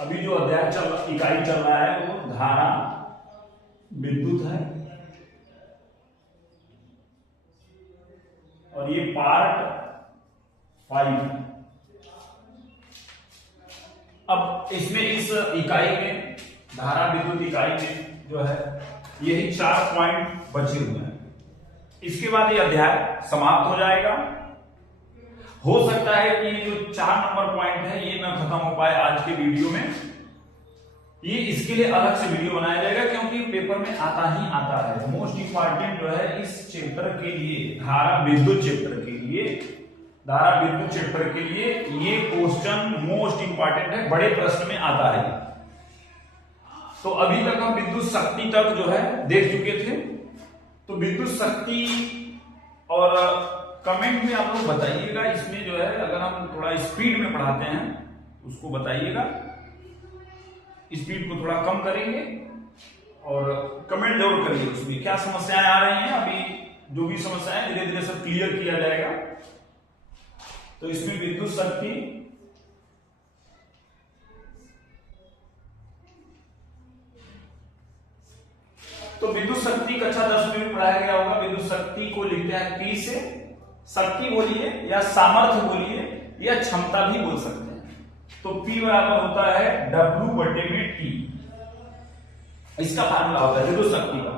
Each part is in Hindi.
अभी जो इकाई चल रहा है वो धारा विद्युत है और ये पार्ट 5। अब इसमें इस इकाई में धारा विद्युत इकाई में जो है यही 4 पॉइंट बचे हुए हैं। इसके बाद ये अध्याय समाप्त हो जाएगा। हो सकता है कि जो 4 नंबर पॉइंट है ये ना खत्म हो पाए आज के वीडियो में। ये इसके लिए अलग से वीडियो बनाया जाएगा क्योंकि पेपर में आता ही आता है। मोस्ट इंपॉर्टेंट जो है इस चैप्टर के लिए, धारा विद्युत चैप्टर के लिए, धारा विद्युत चैप्टर के लिए ये क्वेश्चन मोस्ट इंपॉर्टेंट है, बड़े प्रश्न में आता है। तो अभी तक हम विद्युत शक्ति तक जो है देख चुके थे। तो विद्युत शक्ति और कमेंट में आप लोग बताइएगा, इसमें जो है अगर हम थोड़ा स्पीड में पढ़ाते हैं उसको बताइएगा, स्पीड को थोड़ा कम करेंगे और कमेंट जरूर करिए उसमें क्या समस्याएं आ रही हैं। अभी जो भी समस्याएं धीरे धीरे सब क्लियर किया जाएगा। तो इसमें विद्युत शक्ति तो विद्युत शक्ति कक्षा 10 में पढ़ाया गया होगा। विद्युत शक्ति को लिखते हैं P से। शक्ति बोलिए या सामर्थ्य बोलिए या क्षमता भी बोल सकते हैं। तो P बराबर होता है W बटे में T। इसका फार्मूला होता है विद्युत शक्ति का।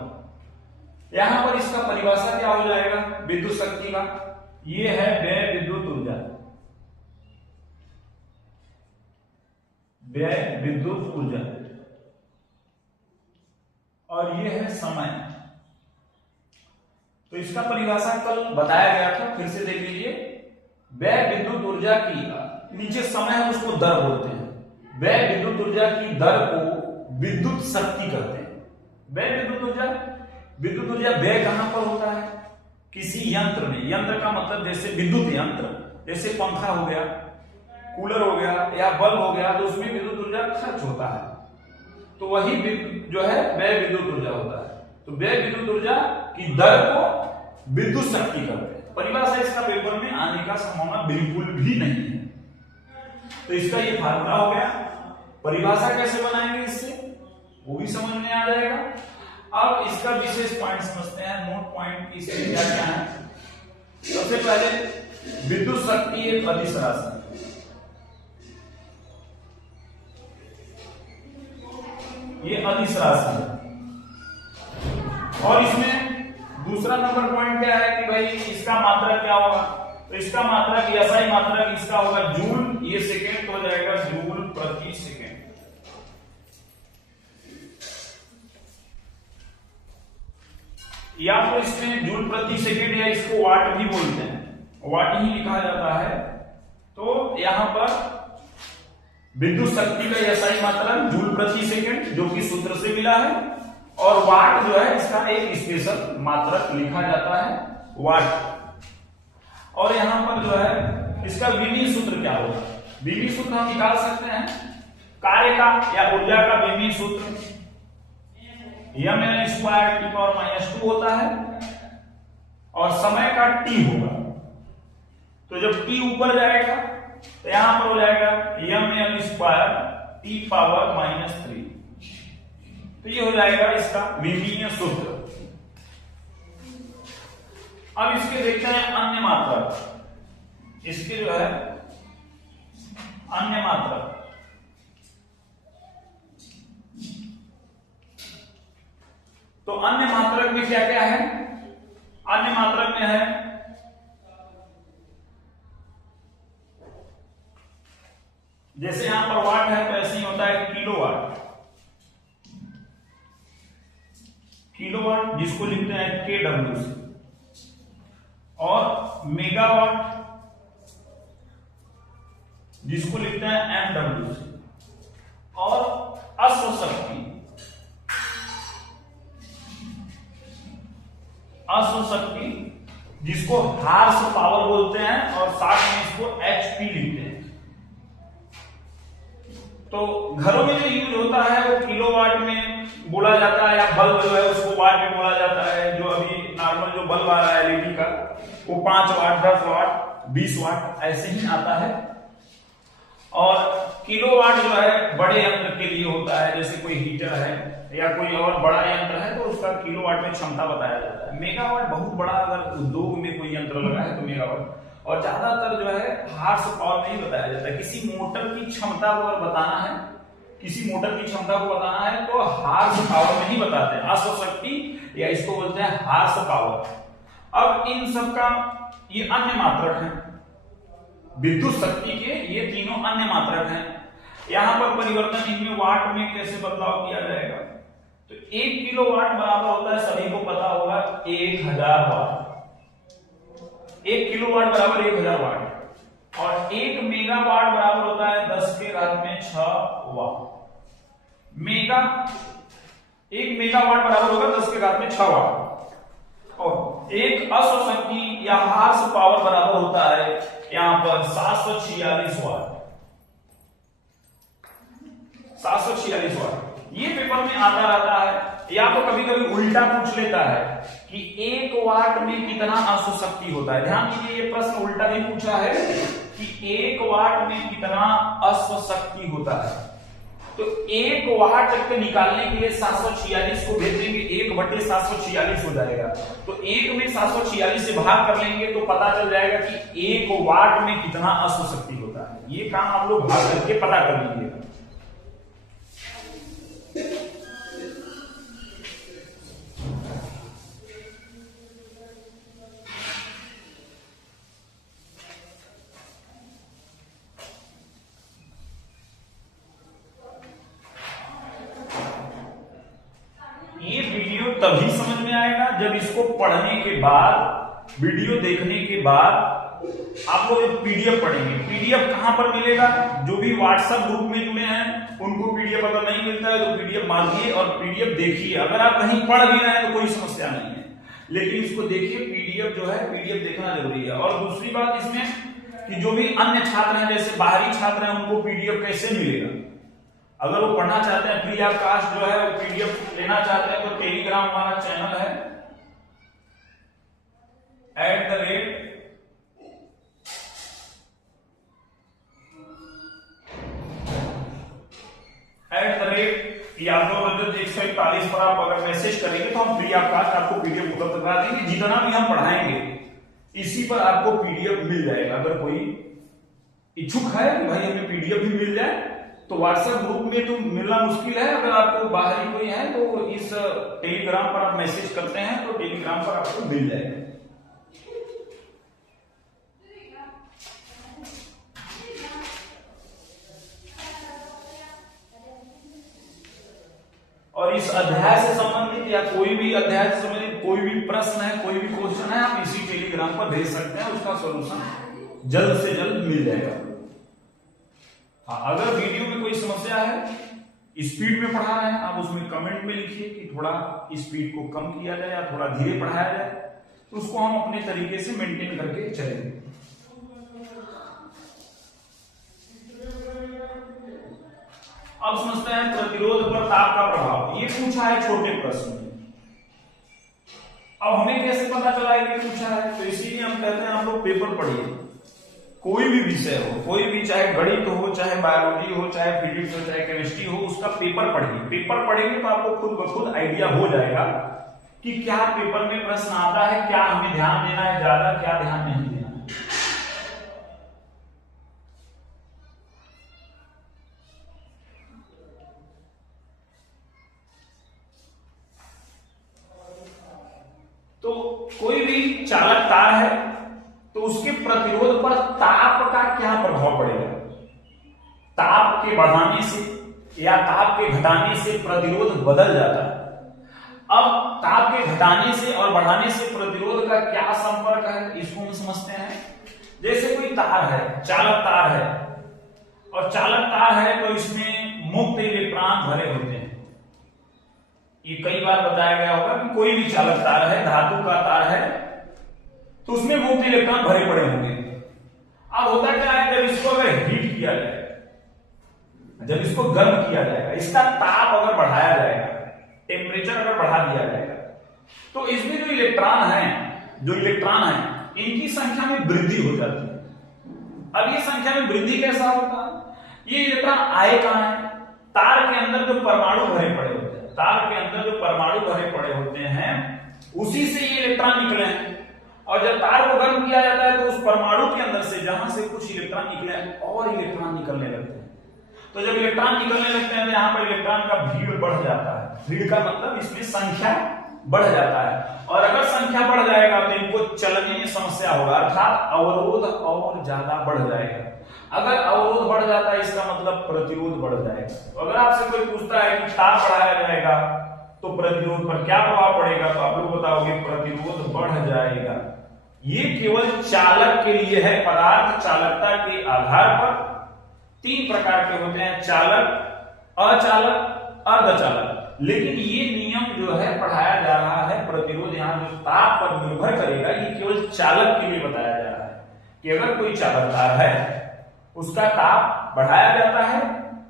यहां पर इसका परिभाषा क्या हो जाएगा विद्युत शक्ति का? ये है व्यय विद्युत ऊर्जा, व्यय विद्युत ऊर्जा, और ये है समय। तो इसका परिभाषा कल बताया गया था, फिर से देख लीजिए। व्यय विद्युत ऊर्जा की, नीचे समय है उसको दर बोलते हैं। व्यय विद्युत ऊर्जा की दर को विद्युत शक्ति कहते हैं। व्यय विद्युत ऊर्जा व्यय कहां पर होता है? किसी यंत्र में। यंत्र का मतलब जैसे विद्युत यंत्र, जैसे पंखा हो गया, कूलर हो गया या बल्ब हो गया, तो उसमें विद्युत ऊर्जा खर्च होता है। तो वही जो है व्यय विद्युत ऊर्जा होता है। तो व्यय विद्युत ऊर्जा की दर को विद्युत शक्ति कहते हैं। परिभाषा इसका पेपर में आने का संभावना बिल्कुल भी नहीं है। तो इसका ये फार्मूला हो गया। परिभाषा कैसे बनाएंगे इससे वो भी समझ में आ जाएगा। अब इसका विशेष पॉइंट समझते हैं, नोट पॉइंट की इसमें क्या क्या है। सबसे पहले विद्युत शक्ति एक अदिश राशि, ये अदिश राशि है। और इसमें दूसरा नंबर पॉइंट क्या है कि भाई इसका मात्रक क्या होगा? तो इसका मात्रक SI मात्रक इसका होगा जूल, ये सेकेंड हो जाएगा जूल प्रति सेकेंड। या तो इसमें जूल प्रति सेकेंड या इसको वाट भी बोलते हैं, वाट ही लिखा जाता है। तो यहां पर विद्युत शक्ति का SI मात्रक जूल प्रति सेकेंड जो कि सूत्र से मिला है, और वाट जो है इसका एक स्पेशल मात्रक लिखा जाता है वाट। और यहां पर जो है इसका विमीय सूत्र क्या होगा? विमीय सूत्र हम निकाल सकते हैं कार्य का या ऊर्जा का विमीय सूत्र mL²T⁻² होता है और समय का T होगा। तो जब T ऊपर जाएगा तो यहां पर हो जाएगा mL²T⁻³ तो ये हो जाएगा इसका विमीय सूत्र। अब इसके देखते हैं अन्य मात्रक। इसके जो है अन्य मात्रक, तो अन्य मात्रक में क्या क्या है? अन्य मात्रक में है जैसे यहां पर वाट है तो ऐसे ही होता है किलोवाट। किलोवाट जिसको लिखते हैं KW से, और मेगावाट जिसको लिखते हैं MW से, और अश्वशक्ति जिसको हार्स पावर बोलते हैं और साथ में इसको HP लिखते हैं। तो घरों में जो यूज होता है वो किलोवाट में बोला जाता है, या बल्ब जो है उसको वाट में बोला जाता है। जो अभी नॉर्मल जो बल्ब आ रहा है LED का वो 5 वाट, 10 वाट, 20 वाट ऐसे ही आता है। और किलोवाट जो है बड़े यंत्र के लिए होता है, जैसे कोई हीटर है या कोई और बड़ा यंत्र है तो उसका किलोवाट में क्षमता बताया जाता है। मेगावाट बहुत बड़ा अगर उद्योग में कोई यंत्र लगा है तो मेगावाट, और ज्यादातर जो है हार्स पावर में ही बताया जाता है। किसी मोटर की क्षमता को अगर बताना है, किसी मोटर की क्षमता को बताना है तो हार्स पावर में ही बताते हैं, अश्व शक्ति या इसको बोलते हैं हार्स पावर। अब इन सब का ये अन्य मात्रक है, विद्युत शक्ति के ये तीनों अन्य मात्रक हैं। यहां पर परिवर्तन इनमें वाट में कैसे बदलाव किया जाएगा, तो 1 किलोवाट बराबर होता है, सभी को पता होगा 1000 वाट। 1 किलोवाट बराबर 1000 वाट, और 1 मेगावाट बराबर होता है 10 के घात में 6 वाट। 1 मेगावाट बराबर होगा 10 के घात में 6 वाट, और एक अश्व शक्ति या हार्स पावर बराबर होता है यहां पर 746 वाट। 746 वाट ये पेपर में आता रहता है, या तो कभी कभी उल्टा पूछ लेता है कि 1 वाट में कितना अश्व शक्ति होता है। ध्यान दीजिए ये प्रश्न उल्टा नहीं पूछा है कि 1 वाट में कितना अश्व शक्ति होता है। तो 1 वाट को निकालने के लिए 746 को भेज देंगे, 1/746 हो जाएगा। तो 1 में 746 से भाग कर लेंगे तो पता चल जाएगा कि 1 वाट में कितना अश्व शक्ति होता है। ये काम आप लोग भाग करके पता कर लीजिएगा। ये वीडियो तभी समझ में आएगा जब इसको पढ़ने के बाद, वीडियो देखने के बाद आप लोग पीडीएफ पढ़ेंगे। पीडीएफ कहां पर मिलेगा, जो भी व्हाट्सएप ग्रुप में जुड़े हैं उनको पीडीएफ अगर नहीं मिलता है तो पीडीएफ मांगिए और पीडीएफ देखिए। अगर आप कहीं पढ़ भी रहे हैं तो कोई समस्या नहीं है, लेकिन इसको देखिए, पीडीएफ जो है पीडीएफ देखना जरूरी है। और दूसरी बात इसमें कि जो भी अन्य छात्र हैं, जैसे बाहरी छात्र हैं, उनको पीडीएफ कैसे मिलेगा। अगर वो पढ़ना चाहते हैं, फ्री ऑफ कास्ट जो है वो पीडीएफ लेना चाहते हैं, तो टेलीग्राम हमारा चैनल है यादव रजत 141 पर आप अगर मैसेज करेंगे तो हम फ्री ऑफ कास्ट आपको पीडीएफ उपलब्ध करा देंगे। जितना भी हम पढ़ाएंगे इसी पर आपको पीडीएफ मिल जाएगा। अगर कोई इच्छुक है कि भाई हमें पीडीएफ भी मिल जाए तो व्हाट्सएप ग्रुप में तो मिलना मुश्किल है। अगर आपको बाहरी कोई है तो इस टेलीग्राम पर आप मैसेज करते हैं तो टेलीग्राम पर आपको मिल जाएगा। और इस अध्याय से संबंधित या कोई भी अध्याय से संबंधित कोई भी प्रश्न है, कोई भी क्वेश्चन है, आप इसी टेलीग्राम पर भेज सकते हैं, उसका सॉल्यूशन जल्द से जल्द मिल जाएगा। हाँ, अगर वीडियो में कोई समस्या है, स्पीड में पढ़ा रहे हैं, आप उसमें कमेंट में लिखिए कि थोड़ा स्पीड को कम किया जाए या थोड़ा धीरे पढ़ाया जाए, तो उसको हम अपने तरीके से मेंटेन करके चलेंगे। अब समझते हैं प्रतिरोध पर ताप का प्रभाव। ये पूछा है छोटे प्रश्न में। अब हमें कैसे पता चला ये पूछा है, तो इसीलिए हम कहते हैं आप लोग पेपर पढ़िए। कोई भी विषय हो, कोई भी, चाहे गणित हो, चाहे बायोलॉजी हो, चाहे फिजिक्स हो, चाहे केमिस्ट्री हो, उसका पेपर पढ़िए। पेपर पढ़ेंगे तो आपको खुद ब खुद आइडिया हो जाएगा कि क्या पेपर में प्रश्न आता है, क्या हमें ध्यान देना है ज्यादा, क्या ध्यान नहीं देना है। तो कोई भी चालक तार है तो उसके प्रतिरोध पर ताप का क्या प्रभाव पड़ेगा। ताप के बढ़ाने से या ताप के घटाने से प्रतिरोध बदल जाता है। अब ताप के घटाने से और बढ़ाने से प्रतिरोध का क्या संपर्क है, इसको हम समझते हैं। जैसे कोई तार है, चालक तार है, और चालक तार है तो इसमें मुक्त इलेक्ट्रॉन भरे होते हैं। ये कई बार बताया गया होगा कि कोई भी चालक तार है, धातु का तार है, तो उसमें मुक्त इलेक्ट्रॉन भरे पड़े होंगे। अब होता क्या है, जब इसको अगर हीट किया जाए, जब इसको गर्म किया जाएगा, इसका ताप अगर बढ़ाया जाएगा, टेम्परेचर अगर बढ़ा दिया जाएगा, तो इसमें जो इलेक्ट्रॉन है इनकी संख्या में वृद्धि हो जाती है। अब ये संख्या में वृद्धि कैसा होता है, ये इलेक्ट्रॉन आए कहां है? तार के अंदर जो परमाणु भरे पड़े होते हैं, तार के अंदर जो परमाणु भरे पड़े होते हैं उसी से ये इलेक्ट्रॉन निकले हैं। और जब तार को गर्म किया जाता है तो उस परमाणु के अंदर से जहां से कुछ इलेक्ट्रॉन निकले और इलेक्ट्रॉन निकलने लगते हैं। तो जब इलेक्ट्रॉन निकलने लगते हैं तो यहाँ पर इलेक्ट्रॉन का भीड़ बढ़ जाता है। भीड़ का मतलब इसमें संख्या बढ़ जाता है, और अगर संख्या बढ़ जाएगा तो इनको चलने में समस्या होगा, अर्थात अवरोध और ज्यादा बढ़ जाएगा। अगर अवरोध बढ़ जाता है इसका मतलब प्रतिरोध बढ़ जाएगा। तो अगर आपसे कोई पूछता है कि ताप बढ़ाया जाएगा तो प्रतिरोध पर क्या प्रभाव पड़ेगा, तो आप लोग बताओगे प्रतिरोध बढ़ जाएगा। ये केवल चालक के लिए है। पदार्थ चालकता के आधार पर 3 प्रकार के होते हैं, चालक, अचालक, अर्धचालक। लेकिन ये नियम जो है पढ़ाया जा रहा है, प्रतिरोध यहाँ जो ताप पर निर्भर करेगा, ये केवल चालक के लिए बताया जा रहा है कि अगर कोई चालक तार है उसका ताप बढ़ाया जाता है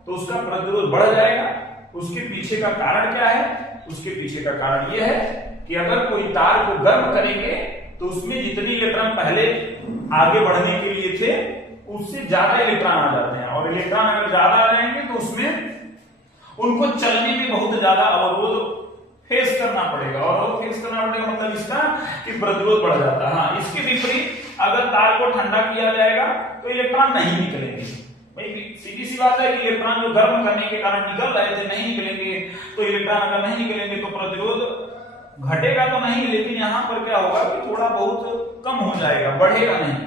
तो उसका प्रतिरोध बढ़ जाएगा। उसके पीछे का कारण क्या है? उसके पीछे का कारण यह है कि अगर कोई तार को गर्म करेंगे तो उसमें जितने इलेक्ट्रॉन पहले आगे बढ़ने के लिए थे उससे ज्यादा इलेक्ट्रॉन आ जाते हैं, और इलेक्ट्रॉन अगर ज्यादा आ जाएंगे तो उसमें उनको चलने में बहुत ज्यादा अवरोध फेस करना पड़ेगा। और फेस करना पड़ेगा मतलब इसका कि प्रतिरोध बढ़ जाता है। हाँ, इसके विपरीत अगर तार को ठंडा किया जाएगा तो इलेक्ट्रॉन नहीं निकलेंगे। भाई सीधी सी बात है कि इलेक्ट्रॉन जो गर्म करने के कारण निकल रहे थे नहीं निकलेंगे, तो इलेक्ट्रॉन अगर नहीं निकलेंगे तो प्रतिरोध घटेगा तो नहीं, लेकिन यहाँ पर क्या होगा कि थोड़ा बहुत कम हो जाएगा, बढ़ेगा नहीं।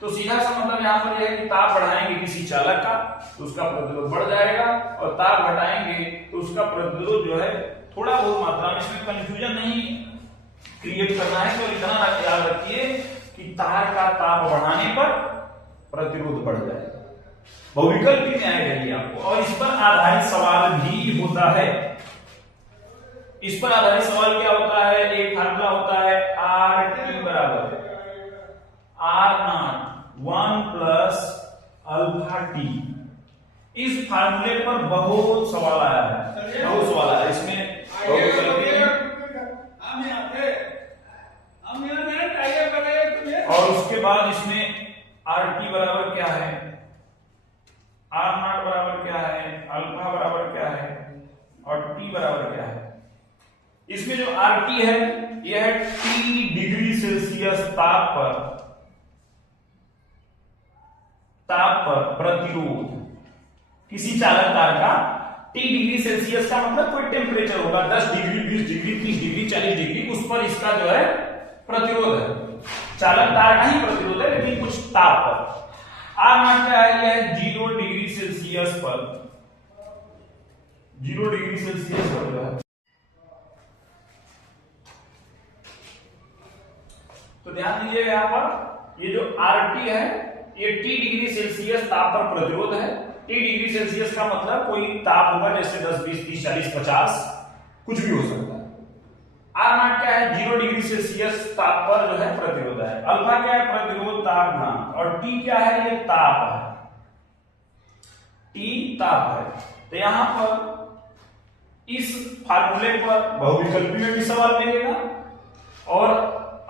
तो सीधा सा मतलब यहाँ पर यह है कि ताप बढ़ाएंगे किसी चालक का तो उसका प्रतिरोध बढ़ जाएगा, और ताप घटाएंगे तो उसका प्रतिरोध जो है थोड़ा बहुत मात्रा में। इसमें कंफ्यूजन नहीं क्रिएट करना है, तो इतना याद रखिए कि तार का ताप बढ़ाने पर प्रतिरोध बढ़ जाएगा। बहुविकल्पी में आएगा ये आपको, और इस पर आधारित सवाल भी होता है। इस पर आधारित सवाल क्या होता है? एक फार्मूला होता है RT बराबर R0 1 प्लस अल्फा टी। इस फार्मूले पर बहुत सवाल आया है, बहुत सवाल आया है। इसमें और उसके बाद इसमें RT बराबर क्या है, R0 बराबर क्या है, अल्फा बराबर क्या है, और T बराबर क्या है। इसमें जो RT है यह है T डिग्री सेल्सियस ताप पर प्रतिरोध किसी चालक तार का। T डिग्री सेल्सियस का मतलब कोई टेम्परेचर होगा, 10 डिग्री, 20 डिग्री, 30 डिग्री, 40 डिग्री, उस पर इसका जो है प्रतिरोध है। चालक तार का ही प्रतिरोध है लेकिन कुछ ताप पर। R0 क्या है? यह है 0 डिग्री सेल्सियस पर, 0 डिग्री सेल्सियस पर जो है। तो ध्यान दीजिए यहाँ पर ये जो RT है ये T डिग्री सेल्सियस ताप पर प्रतिरोध है। T डिग्री सेल्सियस का मतलब कोई ताप होगा जैसे 10, 20, 30, 40, 50 कुछ भी हो सकता है। R0 क्या है? 0 डिग्री सेल्सियस ताप पर जो है प्रतिरोध है। अल्फा क्या है? प्रतिरोध ताप गुणांक। और T क्या है? ये ताप है, T ताप है। तो यहां पर इस फार्मूले पर बहुविकल्पी में भी सवाल मिलेगा, और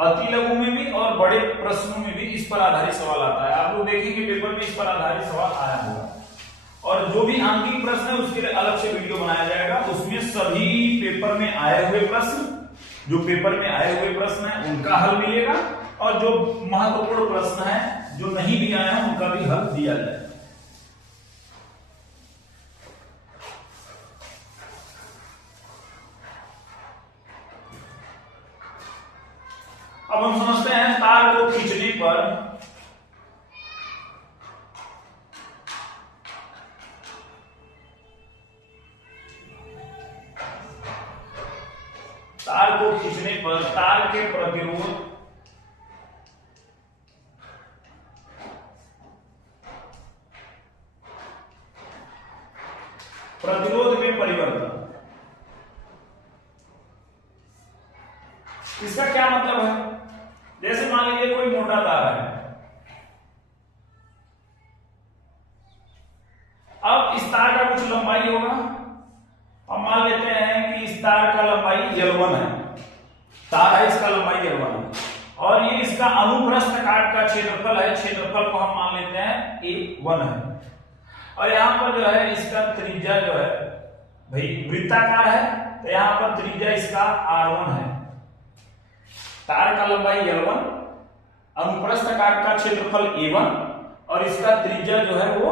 अति लघु में भी, और बड़े प्रश्नों में भी इस पर आधारित सवाल आता है। आप लोग देखेंगे पेपर में इस पर आधारित सवाल आया होगा, और जो भी आंतरिक प्रश्न है उसके लिए अलग से वीडियो बनाया जाएगा। उसमें सभी पेपर में आए हुए प्रश्न, जो पेपर में आए हुए प्रश्न है उनका हल मिलेगा, और जो महत्वपूर्ण प्रश्न है जो नहीं भी आए हैं उनका भी हल दिया जाएगा। अब हम समझते हैं तार को खींचने पर तार के प्रतिरोध में परिवर्तन। इसका क्या मतलब है? जैसे मान लीजिए कोई मोटा तार है, अब इस तार का कुछ लंबाई होगा, अब मान लेते हैं कि इस तार का लंबाई L1 है, तार है इसका लंबाई L1 है, और ये इसका अनुप्रस्थ काट का क्षेत्रफल है, क्षेत्रफल को हम मान लेते हैं A1 है। और यहाँ पर जो है इसका त्रिज्या जो है भाई वृत्ताकार है, तो यहाँ पर त्रिज्या इसका r1 है। तार का लंबाई L1, अनुप्रस्थ काट का क्षेत्रफल A1 और इसका त्रिज्या जो है वो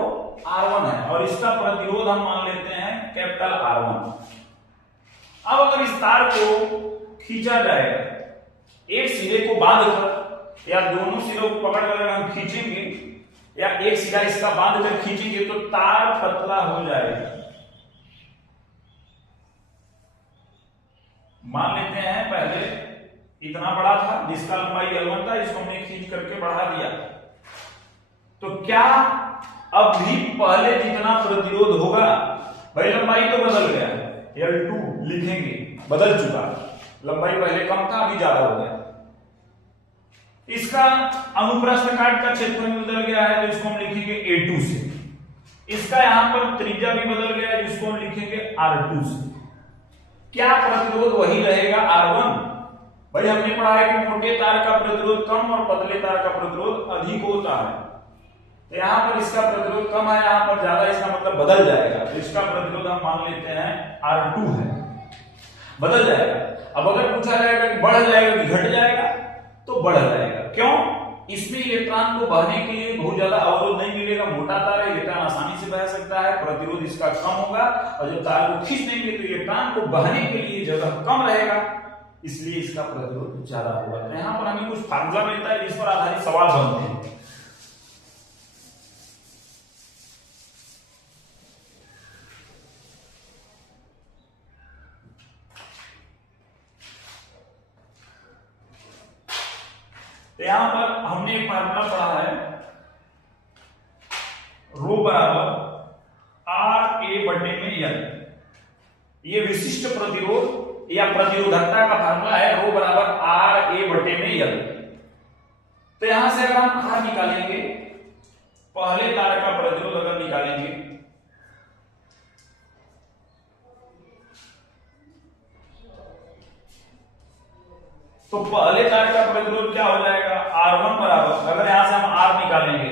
R1 है, और इसका प्रतिरोध हम मान लेते हैं कैपिटल R1। अब अगर इस तार को खींचा जाए, एक सिरे को बांध कर या दोनों सिरों को पकड़ कर हम खींचेंगे या एक सिरा इसका बांध कर खींचेंगे तो तार पतला हो जाएगा। मान लेते हैं पहले इतना बड़ा था जिसका लंबाई L1 था, इसको हमने खींच करके बढ़ा दिया, तो क्या अब भी पहले जितना प्रतिरोध होगा, भाई लंबाई तो बदल गया, L2 लिखेंगे, बदल चुका, लंबाई पहले कम था अभी ज्यादा हो गया। इसका अनुप्रस्थ काट का क्षेत्रफल बदल गया है, तो इसको हम लिखेंगे A2 से। इसका यहां पर त्रिज्या भी बदल गया है, जिसको हम लिखेंगे R2 से। क्या प्रतिरोध वही रहेगा R1? भाई हमने पढ़ा है कि मोटे तार का प्रतिरोध कम और पतले तार का प्रतिरोध अधिक होता है, तो यहां पर इसका प्रतिरोध कम है, यहां पर ज्यादा, इसका मतलब बदल जाएगा, तो इसका प्रतिरोध हम मान लेते हैं R2 है, बदल जाएगा। अब अगर पूछा जाएगा कि बढ़ जाएगा कि घट जाएगा, तो बढ़ जाएगा। क्यों? इसमें इलेक्ट्रॉन को बहने के लिए बहुत ज्यादा अवरोध नहीं मिलेगा, मोटा तार है, इलेक्ट्रॉन आसानी से बह सकता है, प्रतिरोध इसका कम होगा, और जब तार को खींच देंगे तो इलेक्ट्रॉन को बहने के लिए जगह कम रहेगा, इसलिए इसका प्रतिरोध ज्यादा होगा। तो यहां पर हमें कुछ फार्मूला मिलता है जिस पर आधारित सवाल बनते हैं। तो यहां पर हमने एक फार्मूला पढ़ा है, रो बराबर RA/L। ये विशिष्ट प्रतिरोध या प्रतिरोधकता का फार्मूला है, रो बराबर RA/L। तो यहां से अगर हम R निकालेंगे, पहले तार का प्रतिरोध अगर निकालेंगे, तो पहले तार का प्रतिरोध क्या हो जाएगा, R1 बराबर, अगर यहां से हम R निकालेंगे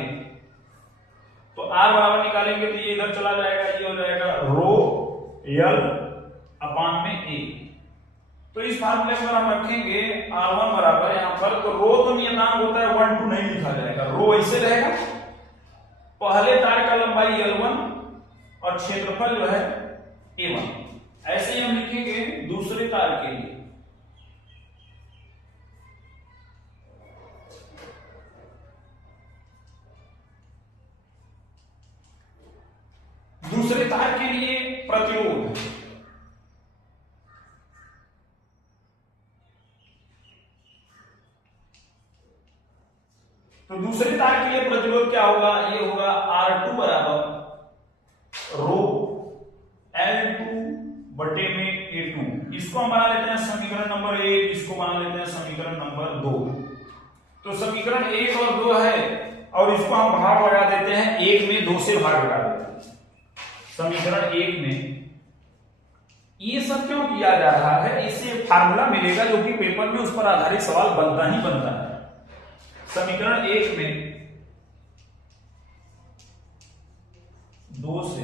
तो R बराबर निकालेंगे तो ये इधर चला जाएगा, ये हो जाएगा रो L में A। तो इस फार्मूले पर हम रखेंगे R1 बराबर यहां पर, तो रो तो नियतांक होता है 1 2 नहीं लिखा जाएगा, रो ऐसे रहेगा, पहले तार का लंबाई L1 और क्षेत्रफल जो है A1। ऐसे ही हम लिखेंगे दूसरे तार के लिए, दूसरे तार के लिए प्रतिरोध, तो दूसरे तार के लिए प्रतिरोध क्या होगा, ये होगा R2 बराबर रो L2 में A2। इसको हम बना लेते हैं समीकरण नंबर 1, इसको बना लेते हैं समीकरण नंबर 2। तो समीकरण 1 और 2 है, और इसको हम भाग लगा देते हैं, 1 में 2 से भाग लगा देते हैं। समीकरण 1 में ये सब क्यों किया जा रहा है, इससे फार्मूला मिलेगा जो कि पेपर में उस पर आधारित सवाल बनता ही बनता है। समीकरण 1 में 2 से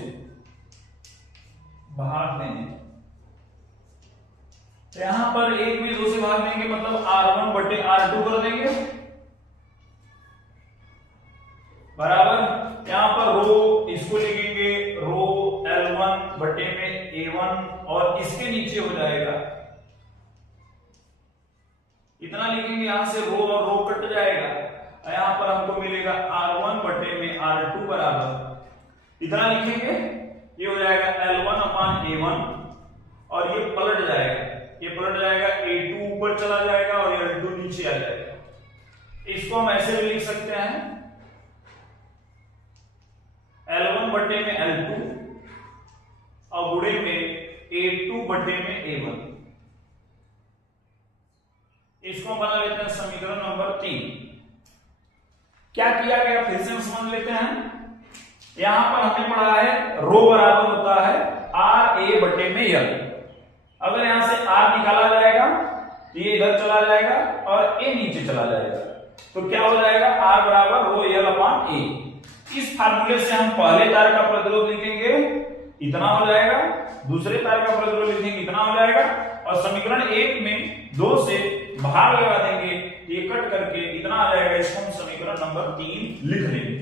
भाग देंगे, तो यहां पर 1 में 2 से भाग देंगे मतलब R1/R2 कर देंगे, बराबर यहां पर रो, इसको लिखेंगे रो L1 में A1, और इसके नीचे हो जाएगा, इतना लिखेंगे, यहां से रो और रो कट जाएगा, यहां पर हमको मिलेगा R1 में R2 बराबर, इतना लिखेंगे, ये हो जाएगा L1/A1, और ये पलट जाएगा, ये पलट जाएगा, A2 ऊपर चला जाएगा और L2 नीचे आ जाएगा। इसको हम ऐसे भी लिख सकते हैं, L1 में L2 और गुणे में A2 में A1। इसको हम बना लेते हैं समीकरण नंबर 3। क्या किया गया फिर से हम समझ लेते हैं। यहां पर हमने पढ़ा है रो बराबर होता है RA/L। अगर यहां से R निकाला जाएगा तो ये इधर चला जाएगा और A नीचे चला जाएगा, तो क्या हो जाएगा, R बराबर रो L/A। इस फार्मूले से हम पहले तार का प्रतिरोध लिखेंगे, इतना हो जाएगा, दूसरे तार का प्रतिरोध लिखेंगे, इतना हो जाएगा, और समीकरण 1 में 2 से भाग लगा देंगे, ये कट करके इतना आ जाएगा। इसको हम समीकरण नंबर 3 लिख लेंगे।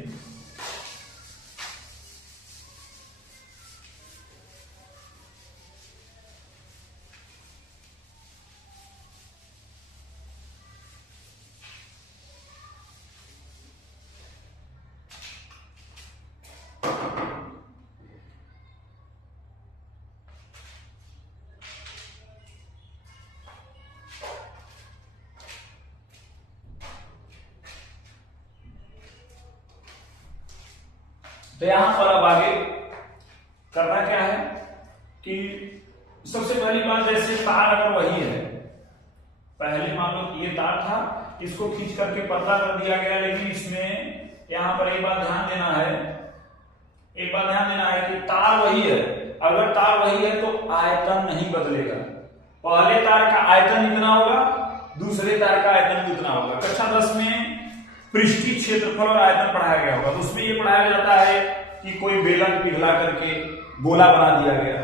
तो यहां पर अब आगे करना क्या है कि सबसे पहली बात, जैसे तार अगर वही है, पहले मान लो ये तार था, इसको खींच करके पतला कर दिया गया, लेकिन इसमें यहां पर एक बात ध्यान देना है, एक बात ध्यान देना है कि तार वही है। अगर तार वही है तो आयतन नहीं बदलेगा। पहले तार का आयतन इतना होगा, दूसरे तार का आयतन इतना होगा। कक्षा 10 में पृष्ठीय क्षेत्रफल और आयतन पढ़ाया गया होगा, तो उसमें ये पढ़ाया जाता है कि कोई बेलन पिघला करके गोला बना दिया गया,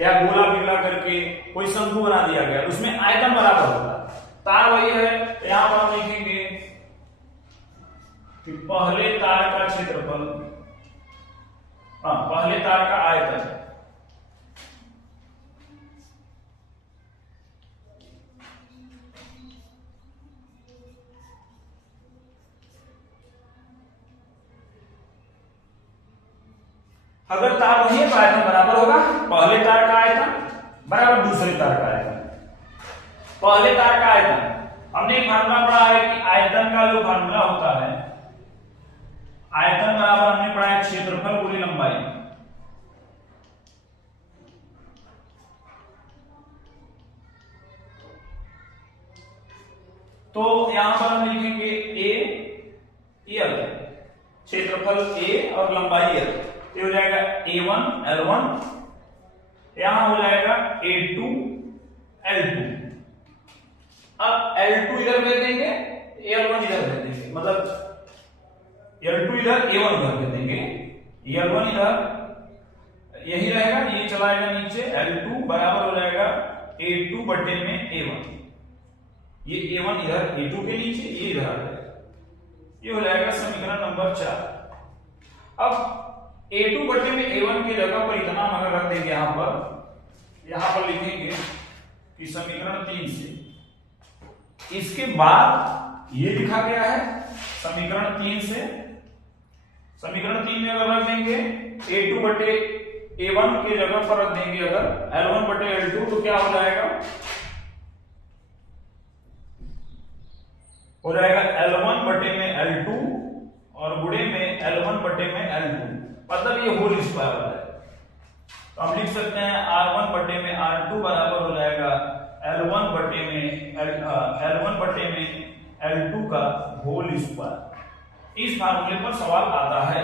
या गोला पिघला करके कोई शंकु बना दिया गया, उसमें आयतन बराबर होता है। तार वही है, यहां पर हम लिखेंगे कि पहले तार का क्षेत्रफल, पहले तार का आयतन, अगर तार वही है तो आयतन बराबर होगा पहले तार का आयतन बराबर दूसरे तार का आयतन। पहले तार का आयतन हमने एक फार्मूला पढ़ा है कि आयतन का जो फार्मूला होता है, आयतन बराबर हमने पढ़ा है क्षेत्रफल गुणे लंबाई। तो यहां पर हम लिखेंगे एल, क्षेत्रफल ए और लंबाई एल, ये हो जाएगा A1 L1, यहां हो जाएगा A2 L2। अब L2 इधर भेज देंगे, L1 इधर भेज देंगे, मतलब L2 इधर A1 इधर भेज देंगे, L1 इधर यही रहेगा, ये चलाएगा नीचे, L2 बराबर हो जाएगा A2 बटे में A1। ये A1 इधर A2 के नीचे, ये इधर आ जाएगा, ये हो जाएगा समीकरण नंबर 4। अब A2 बटे में A1 की जगह पर इतना हम अगर रख देंगे, यहां पर लिखेंगे कि समीकरण 3 से, इसके बाद ये लिखा गया है समीकरण 3 से, समीकरण 3 में अगर रख देंगे A2 बटे A1 की जगह पर रख देंगे अगर L1 बटे L2, तो क्या हो जाएगा, हो जाएगा L1 बटे में L2 और गुणे में L1 बटे में L2, मतलब ये होल स्क्वायर हो जाएगा। तो हम लिख सकते हैं R1 बटे में R2 बराबर हो जाएगा L1 बटे में L2 का होल स्क्वायर। इस फार्मूले पर सवाल आता है,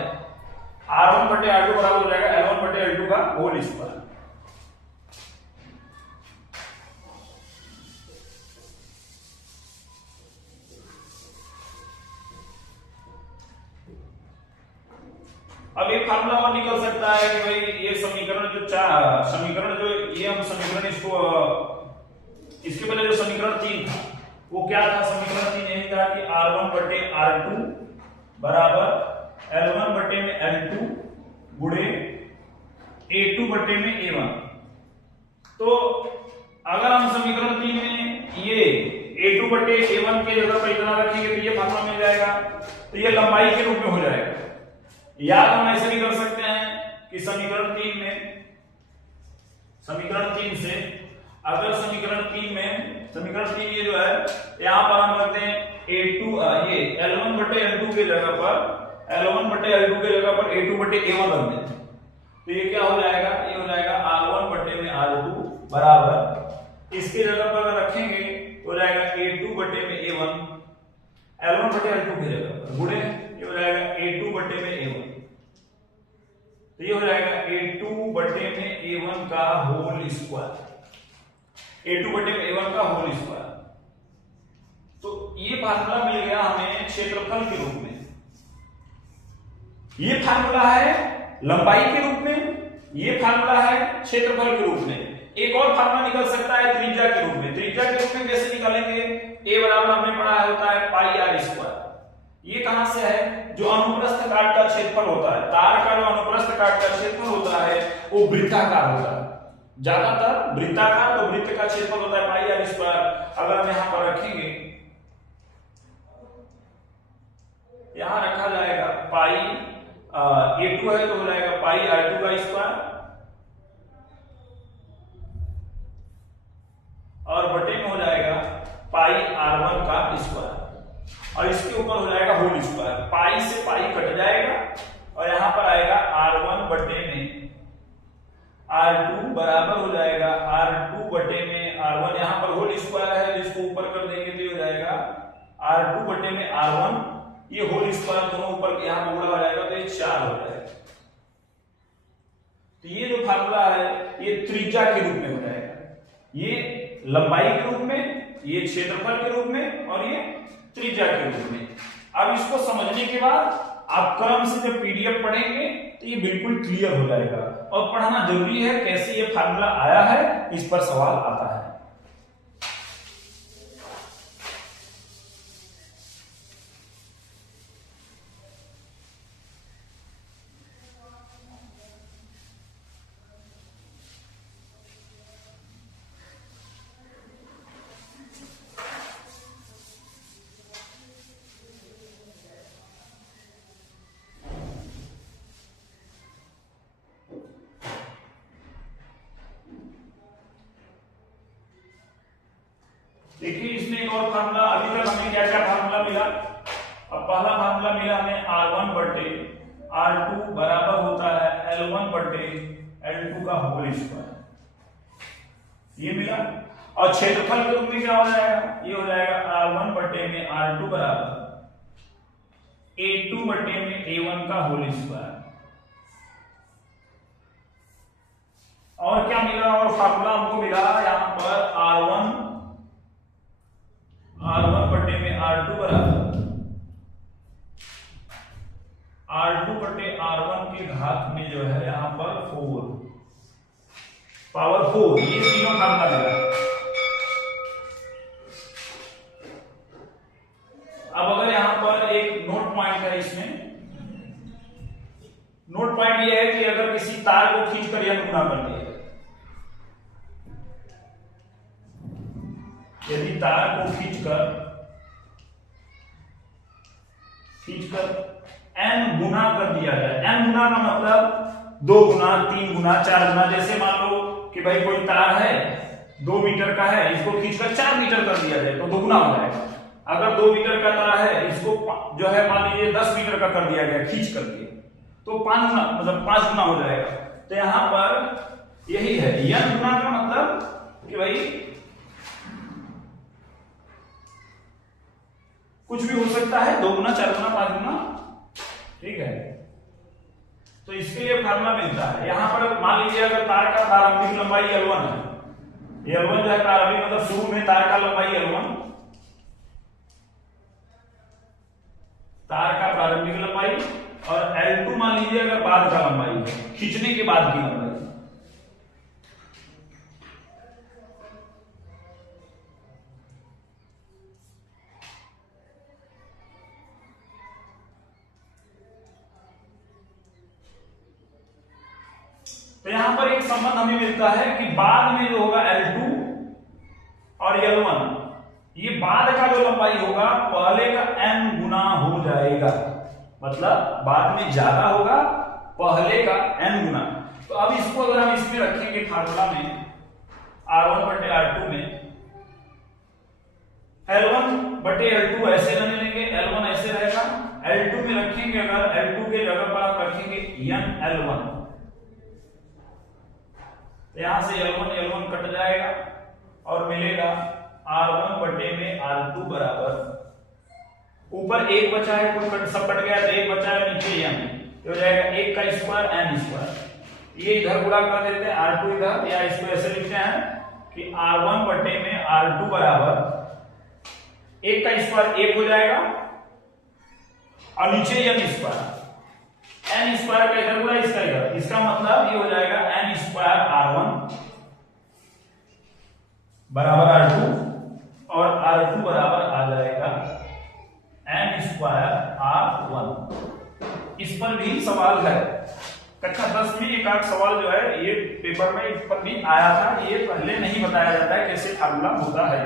R1 बटे R2 बराबर हो जाएगा L1 बटे L2 का होल स्क्वायर। अब एक फार्मूला और निकल सकता है कि भाई ये समीकरण जो ये हम समीकरण इसके पहले जो समीकरण 3 था वो क्या था, समीकरण 3 यही था कि R1 बटे R2 बराबर L1 बटे में L2 गुणे A2 बटे में A1। तो अगर हम समीकरण 3 में ये A2 बटे A1 के जगह पर इतना रखेंगे तो ये फार्मूला मिल जाएगा, तो ये लंबाई के रूप में हो जाएगा। या तो हम ऐसे भी कर सकते हैं कि समीकरण 3 से अगर समीकरण 3 ये जो है यहां पर हम रखते हैं ये L1 बटे L2 के जगह पर A2 बटे A1 रख देते हैं, तो ये क्या हो जाएगा, ये हो जाएगा R1 बटे में R2 बराबर, इसके जगह पर अगर रखेंगे तो हो जाएगा A2 बटे में A1 L1 बटे L2 की जगह पर गुणे ये हो जाएगा A2 बटे में A1, तो ये हो जाएगा A2 बटे में A1 का होल स्क्वायर, A2 बटे में A1 का होल स्क्वायर। तो ये फार्मूला मिल गया हमें क्षेत्रफल के रूप में। ये फार्मूला है लंबाई के रूप में, ये फार्मूला है क्षेत्रफल के रूप में। एक और फार्मूला निकल सकता है त्रिज्या के रूप में। त्रिज्या के रूप में कैसे निकालेंगे? ए बराबर हमने पढ़ा है होता है पाई आर स्क्वायर। ये कहां से है? जो अनुप्रस्थ काट का क्षेत्रफल होता है, तार का जो अनुप्रस्थ काट का क्षेत्रफल होता है वो वृत्ताकार होता है, ज्यादातर वृत्ताकार, तो वृत्त का क्षेत्रफल होता है पाई आर स्क्वायर। अगर हम यहां पर रखेंगे, यहां रखा जाएगा पाई a2 है तो हो जाएगा पाई r2 का स्क्वायर और बटे में हो जाएगा पाई r1 का स्क्वायर और इसके ऊपर हो जाएगा होल स्क्वायर। पाई से पाई कट जाएगा और यहां पर आएगा r1 बटे में r2 बराबर हो जाएगा r2 बटे में r1। यहां पर होल स्क्वायर है, जिसको ऊपर कर देंगे तो हो जाएगा r2 बटे में r1। ये होल स्क्वायर दोनों ऊपर यहां पर गुणा हो जाएगा तो ये 4 हो जाएगा। तो ये जो फार्मूला है ये त्रिज्या के रूप में हो जाएगा, ये लंबाई के रूप में, ये क्षेत्रफल के रूप में और ये त्रिज्या के रूप में। अब इसको समझने के बाद आप क्रम से जब पीडीएफ पढ़ेंगे तो ये बिल्कुल क्लियर हो जाएगा। और पढ़ना जरूरी है, कैसे ये फार्मूला आया है इस पर सवाल आता है। देखिए इसमें एक और फार्मूला, अभी तक हमें क्या क्या फार्मूला मिला। अब पहला फार्मूला मिला हमें r1 बटे r2 बराबर होता है l1 बटे l2 का होल स्क्वायर, ये मिला। और क्षेत्रफल के रूप में क्या हो जाएगा? ये हो जाएगा r1 बटे में r2 बराबर a2 बटे में a1 का होल स्क्वायर। और क्या मिला? और फार्मूला हमको मिला यहां पर r1 बटे में r2 बराबर r2 बटे r1 के घात में जो है यहां पर 4 पावर 4, ये तीनों फार्मूला मिला। अब अगर यहां पर एक नोट पॉइंट है, इसमें नोट पॉइंट ये है कि अगर किसी तार को खींचकर यह गुना कर दिया, यदि तार को खींचकर n गुना कर दिया जाए, n गुना का मतलब 2 गुना, 3 गुना, 4 गुना। जैसे मान लो कि भाई कोई तार है 2 मीटर का है, इसको खींचकर 4 मीटर कर दिया जाए तो 2 गुना हो जाएगा। अगर 2 मीटर का तार है, इसको जो है मान लीजिए 10 मीटर का कर दिया गया खींच करके, तो 5 गुना मतलब 5 गुना हो जाएगा। तो यहां पर यही है, n गुना का मतलब कि भाई कुछ भी हो सकता है, 2 गुना, 4 गुना, 5 गुना, ठीक है। तो इसके लिए फार्मूला मिलता है। यहां पर मान लीजिए अगर तार का प्रारंभिक लंबाई L1 है, L1 जो है प्रारंभिक मतलब शुरू में तार का लंबाई L1, तार का प्रारंभिक लंबाई, और L2 मान लीजिए अगर बाद का लंबाई है, खींचने के बाद की लंबाई। तो यहां पर एक संबंध हमें मिलता है कि बाद में जो होगा L2 और L1, ये बाद का जो लंबाई होगा पहले का n गुना हो जाएगा, मतलब बाद में ज्यादा होगा पहले का n गुना। तो अब इसको अगर हम इसमें रखेंगे फार्मूला में r1 बटे r2 में, L1 बटे L2 ऐसे रहने देंगे, L1 ऐसे रहेगा, L2 में रखेंगे अगर, L2 के जगह पर आप रखेंगे n L1, यहां से L1 कट जाएगा और मिलेगा R1 बटे में R2 बराबर, ऊपर 1 बचा है, कुछ सब कट गया तो 1 बचा है, नीचे n, तो हो जाएगा 1 का स्क्वायर n स्क्वायर। ये इधर गुणा कर देते हैं R2 इधर, या इसको ऐसे लिखते हैं कि R1 बटे में R2 बराबर 1 का स्क्वायर 1 हो जाएगा और नीचे n स्क्वायर, एन स्क्वायर का इधर बोला, इसका इधर, इसका मतलब ये हो जाएगा एन स्क्वायर R1 बराबर R2 और R2 बराबर आ जाएगा एन स्क्वायर R1। इस पर भी सवाल है, कक्षा 10 में एक आध सवाल जो है ये पेपर में इस पर भी आया था, ये पहले नहीं बताया जाता है कैसे फार्मूला होता है।